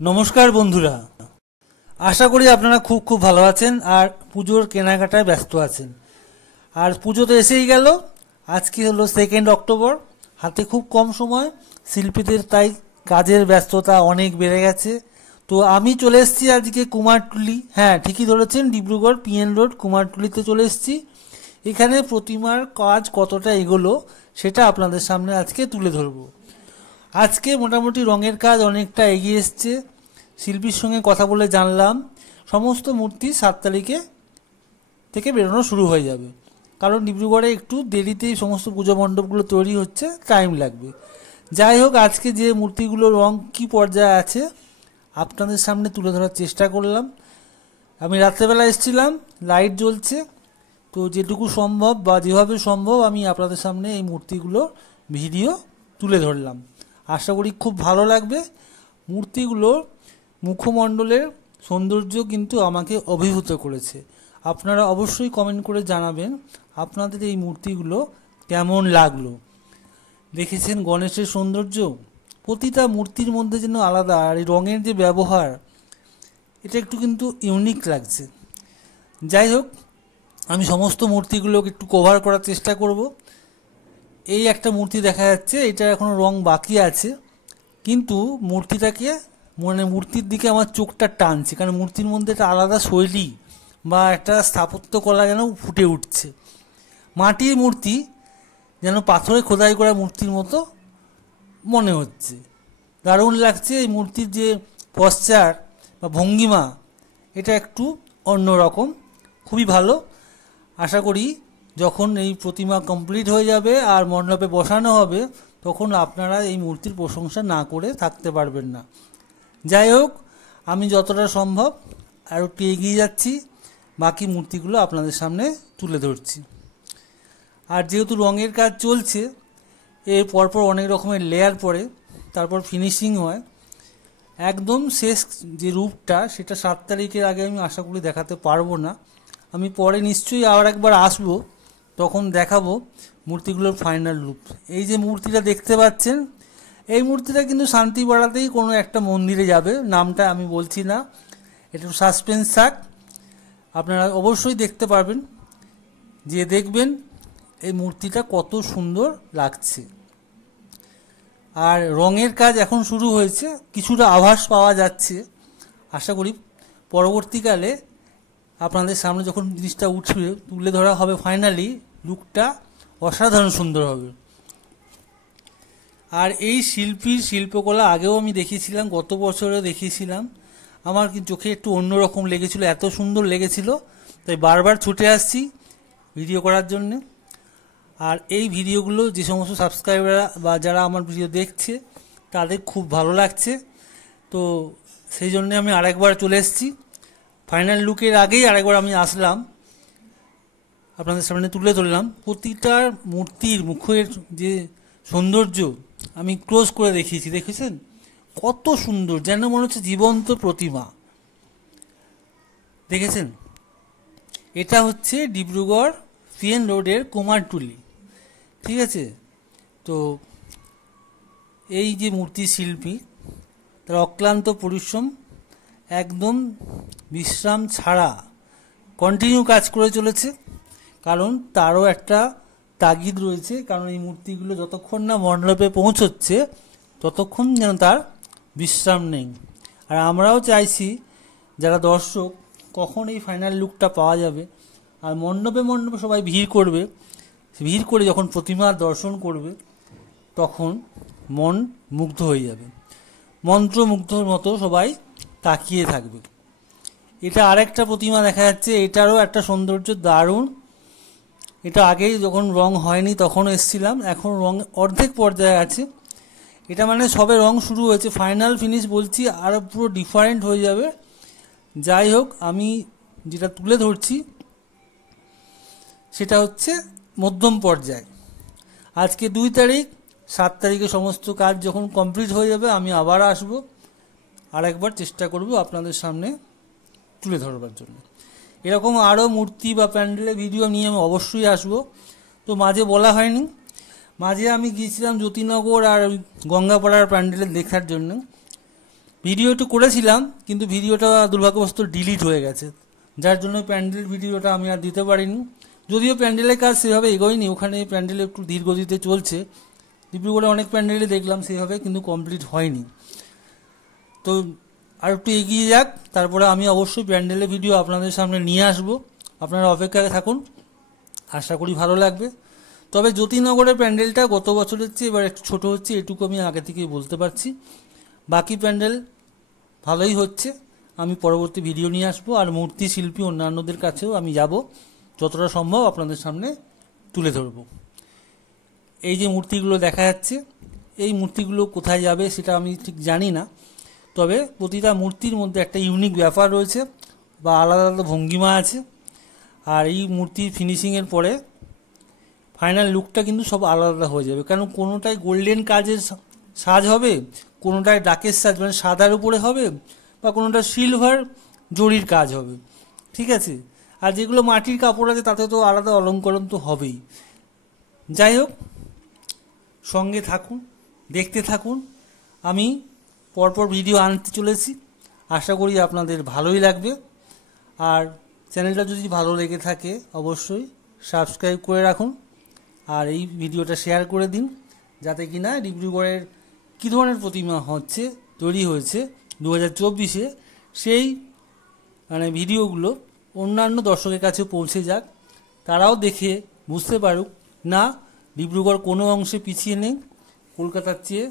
नमस्कार बंधुरा आशा करी आपनारा खूब खूब भालो आছেন और पुजोर केनाकाटाय व्यस्त आছেন। और पुजो तो एसेई गेल, आज के हलो 2 अक्टोबर, हाथे खूब कम समय, शिल्पीदेर ताई काजेर व्यस्तता अनेक बेड़े गेছে। तो आमी चले एसेছি आजके कुमारटुली, हाँ ठीकই धरेছেন, डिब्रुगढ़ पिएन रोड कुमारटुलीते चले एसेছি। एखाने प्रतिमार काज कतटा एगोलो सेटा आपनादेर सामने आजके तुले धरबो। आज के मोटामुटी रंगेर काज अनेकटा एगिए एसेছে। शिल्पीर संगे कथा बोले जानलाम समस्त मूर्ति 7 तारिखे থেকে বেরোনো শুরু হয়ে যাবে, কারণ ডিব্রুগড়ে একটু দেরিতেই সমস্ত পুজো মণ্ডপগুলো তৈরি হচ্ছে, টাইম লাগবে। যাই হোক, আজকে যে মূর্তিগুলোর রং কি পর্যায়ে আছে আপনাদের সামনে তুলে ধরার চেষ্টা করলাম। আমি রাত্রেবেলা এসেছিলাম, লাইট জ্বলছে, তো যেটুকু সম্ভব বা যেভাবে সম্ভব আমি আপনাদের সামনে এই মূর্তিগুলো ভিডিও তুলে ধরলাম। আশা করি খুব ভালো লাগবে। মূর্তিগুলোর মুখমণ্ডলের সৌন্দর্য কিন্তু আমাকে অভিভূত করেছে। আপনারা অবশ্যই কমেন্ট করে জানাবেন আপনাদের এই মূর্তিগুলো কেমন লাগলো। দেখেছেন গণেশের সৌন্দর্য, প্রতিটা মূর্তির মধ্যে যেন আলাদা, আর এই রঙের যে ব্যবহার এটা একটু কিন্তু ইউনিক লাগছে। যাই হোক, আমি সমস্ত মূর্তিগুলোকে একটু কভার করার চেষ্টা করব। এই একটা মূর্তি দেখা যাচ্ছে, এটা এখনো রং বাকি আছে, কিন্তু মূর্তিটাকে মূর্তির দিকে আমার চোখটা টানছে, কারণ মূর্তির মধ্যে একটা আলাদা শৈলী বা একটা স্থাপত্যকলা যেন ফুটে উঠছে। মাটির মূর্তি যেন পাথরে খোদাই করা মূর্তির মতো মনে হচ্ছে, দারুণ লাগছে। এই মূর্তির যে পশ্চার বা ভঙ্গিমা এটা একটু অন্যরকম, খুবই ভালো। আশা করি যখন এই প্রতিমা কমপ্লিট হয়ে যাবে আর মণ্ডপে বসানো হবে, তখন আপনারা এই মূর্তির প্রশংসা না করে থাকতে পারবেন না। যাই হোক, আমি যতটা সম্ভব আর একটু এগিয়ে যাচ্ছি, বাকি মূর্তিগুলো আপনাদের সামনে তুলে ধরছি। আর যেহেতু রঙের কাজ চলছে, এর পরপর অনেক রকমের লেয়ার পড়ে, তারপর ফিনিশিং হয়। একদম শেষ যে রূপটা সেটা 7 তারিখের আগে আমি আশা করি দেখাতে পারবো না। আমি পরে নিশ্চয়ই আবার একবার আসবো, তখন দেখাবো মূর্তিগুলোর ফাইনাল রূপ। এই যে মূর্তিটা দেখতে পাচ্ছেন, এই মূর্তিটা কিন্তু শান্তিপাড়াতেই কোনো একটা মন্দিরে যাবে, নামটা আমি বলছি না, একটু সাসপেন্স থাক। আপনারা অবশ্যই দেখতে পারবেন, যে দেখবেন এই মূর্তিটা কত সুন্দর লাগছে। আর রঙের কাজ এখন শুরু হয়েছে, কিছুটা আভাস পাওয়া যাচ্ছে। আশা করি পরবর্তীকালে আপনাদের সামনে যখন জিনিসটা উঠবে, তুলে ধরা হবে, ফাইনালি লুকটা অসাধারণ সুন্দর হবে। আর এই শিল্পীর শিল্পকলা আগেও আমি দেখিয়েছিলাম, গত বছরে দেখিয়েছিলাম, আমার কিন্তু চোখে একটু অন্যরকম লেগেছিল, এত সুন্দর লেগেছিল, তাই বারবার ছুটে আসছি ভিডিও করার জন্য। আর এই ভিডিওগুলো যে সমস্ত সাবস্ক্রাইবার বা যারা আমার ভিডিও দেখছে তাদের খুব ভালো লাগছে, তো সেই জন্য আমি আরেকবার চলে এসেছি। ফাইনাল লুকের আগেই আরেকবার আমি আসলাম, আপনাদের সামনে তুলে ধরলাম। প্রতিটার মূর্তির মুখের যে সৌন্দর্য আমি ক্লোজ করে দেখিয়েছি, দেখেছেন কত সুন্দর, যেন মনে হচ্ছে জীবন্ত প্রতিমা। দেখেছেন, এটা হচ্ছে ডিব্রুগড় পিএন রোডের কুমারটুলি, ঠিক আছে। তো এই যে মূর্তি শিল্পী, তার অক্লান্ত পরিশ্রম, একদম বিশ্রাম ছাড়া কন্টিনিউ কাজ করে চলেছে, কারণ তারও একটা তাগিদ রয়েছে, কারণ এই মূর্তিগুলো যতক্ষণ না মণ্ডপে পৌঁছচ্ছে ততক্ষণ যেন তার বিশ্রাম নেই। আর আমরাও চাইছি যারা দর্শক, কখন এই ফাইনাল লুকটা পাওয়া যাবে। আর মণ্ডপে মণ্ডপে সবাই ভিড় করবে, ভিড় করে যখন প্রতিমার দর্শন করবে তখন মন মুগ্ধ হয়ে যাবে, মন্ত্রমুগ্ধর মতো সবাই তাকিয়ে থাকবে। এটা আরেকটা প্রতিমা দেখা যাচ্ছে, এটারও একটা সৌন্দর্য দারুণ। এটা আগেই যখন রং হয়নি তখন এসেছিলাম, এখন রং অর্ধেক পর্যায়ে আছে। এটা মানে সবে রং শুরু হয়েছে, ফাইনাল ফিনিশ বলছি আরও পুরো ডিফারেন্ট হয়ে যাবে। যাই হোক, আমি যেটা তুলে ধরছি সেটা হচ্ছে মধ্যম পর্যায়। আজকে 2 তারিখ, 7 তারিখে সমস্ত কাজ যখন কমপ্লিট হয়ে যাবে আমি আবার আসব, আরেকবার চেষ্টা করব আপনাদের সামনে তুলে ধরবার জন্য। এরকম আরও মূর্তি বা প্যান্ডেলের ভিডিও নিয়ে আমি অবশ্যই আসব। তো মাঝে বলা হয়নি, মাঝে আমি গিয়েছিলাম জ্যোতিনগর আর গঙ্গাপাড়ার প্যান্ডেলে দেখার জন্য। ভিডিও একটু করেছিলাম, কিন্তু ভিডিওটা দুর্ভাগ্যবশত ডিলিট হয়ে গেছে, যার জন্য প্যান্ডেল ভিডিওটা আমি আর দিতে পারিনি। যদিও প্যান্ডেলের কাজ সেভাবে এগোয়নি, ওখানে প্যান্ডেল একটু ধীর গতিতে চলছে। ডিব্রুগড়ে অনেক প্যান্ডেলে দেখলাম সেভাবে, কিন্তু কমপ্লিট হয়নি। তো আর একটু এগিয়ে যাক, তারপরে আমি অবশ্যই প্যান্ডেলের ভিডিও আপনাদের সামনে নিয়ে আসব। আপনারা অপেক্ষায় থাকুন, আশা করি ভালো লাগবে। তবে জ্যোতিনগরের প্যান্ডেলটা গত বছরের চেয়ে এবার একটু ছোটো হচ্ছে, এটুকু আমি আগে থেকেই বলতে পারছি। বাকি প্যান্ডেল ভালোই হচ্ছে। আমি পরবর্তী ভিডিও নিয়ে আসবো, আর মূর্তি শিল্পী অন্যান্যদের কাছেও আমি যাব, যতটা সম্ভব আপনাদের সামনে তুলে ধরব। এই যে মূর্তিগুলো দেখা যাচ্ছে, এই মূর্তিগুলো কোথায় যাবে সেটা আমি ঠিক জানি না, তবে প্রতিটা মূর্তির মধ্যে একটা ইউনিক ব্যাপার রয়েছে বা আলাদা আলাদা ভঙ্গিমা আছে। আর এই মূর্তির ফিনিশিংয়ের পরে ফাইনাল লুকটা কিন্তু সব আলাদা আলাদা হয়ে যাবে, কারণ কোনোটায় গোল্ডেন কাজের সাজ হবে, কোনোটায় ডাকের সাজ মানে সাদার উপরে হবে, বা কোনোটা সিলভার জরির কাজ হবে, ঠিক আছে। আর যেগুলো মাটির কাপড় আছে তাতে তো আলাদা অলঙ্করণ তো হবেই। যাই হোক, সঙ্গে থাকুন, দেখতে থাকুন। আমি পরপর ভিডিও আনতে চলেছি, আশা করি আপনাদের ভালোই লাগবে। আর চ্যানেলটা যদি ভালো লেগে থাকে অবশ্যই সাবস্ক্রাইব করে রাখুন, আর এই ভিডিওটা শেয়ার করে দিন, যাতে কিনা ডিব্রুগড়ের কী ধরনের প্রতিমা তৈরি হয়েছে 2024-এ সেই ভিডিওগুলো অন্যান্য দর্শকের কাছে পৌঁছে যাক, তারাও দেখে বুঝতে পারুক না ডিব্রুগড় কোনো অংশে পিছিয়ে নেই কলকাতার চেয়ে,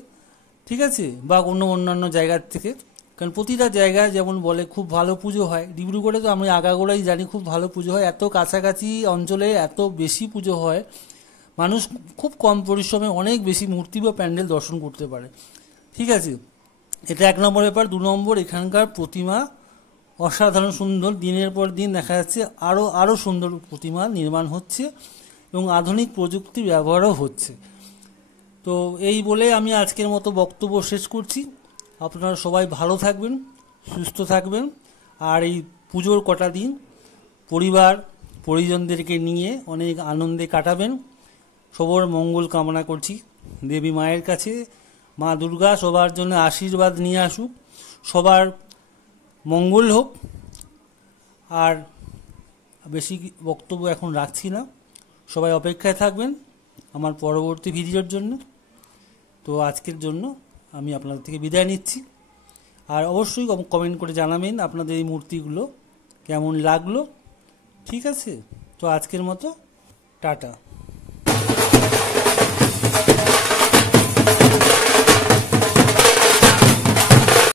ঠিক আছে, বা অন্যান্য জায়গার থেকে। কারণ প্রতিটা জায়গায় যেমন বলে খুব ভালো পুজো হয়, ডিব্রুগড়ে তো আমি আগাগোড়াই জানি খুব ভালো পুজো হয়। এত কাছাকাছি অঞ্চলে এত বেশি পুজো হয়, মানুষ খুব কম পরিশ্রমে অনেক বেশি মূর্তি বা প্যান্ডেল দর্শন করতে পারে, ঠিক আছে। এটা 1 নম্বর ব্যাপার। 2 নম্বর, এখানকার প্রতিমা অসাধারণ সুন্দর, দিনের পর দিন দেখা যাচ্ছে আরও সুন্দর প্রতিমা নির্মাণ হচ্ছে এবং আধুনিক প্রযুক্তির ব্যবহারও হচ্ছে। তো এই বলে আমি আজকের মতো বক্তব্য শেষ করছি। আপনারা সবাই ভালো থাকবেন, সুস্থ থাকবেন, আর এই পুজোর কটা দিন পরিবার পরিজনদেরকে নিয়ে অনেক আনন্দে কাটাবেন। সবার মঙ্গল কামনা করছি দেবী মায়ের কাছে। মা দুর্গা সবার জন্য আশীর্বাদ নিয়ে আসুক, সবার মঙ্গল হোক। আর বেশি বক্তব্য এখন রাখছি না, সবাই অপেক্ষায় থাকবেন আমার পরবর্তী ভিডিওর জন্য। তো আজকের জন্য আমি আপনাদের থেকে বিদায় নিচ্ছি, আর অবশ্যই কমেন্ট করে জানাবেন আপনাদের এই মূর্তিগুলো কেমন লাগলো, ঠিক আছে। তো আজকের মতো টাটা।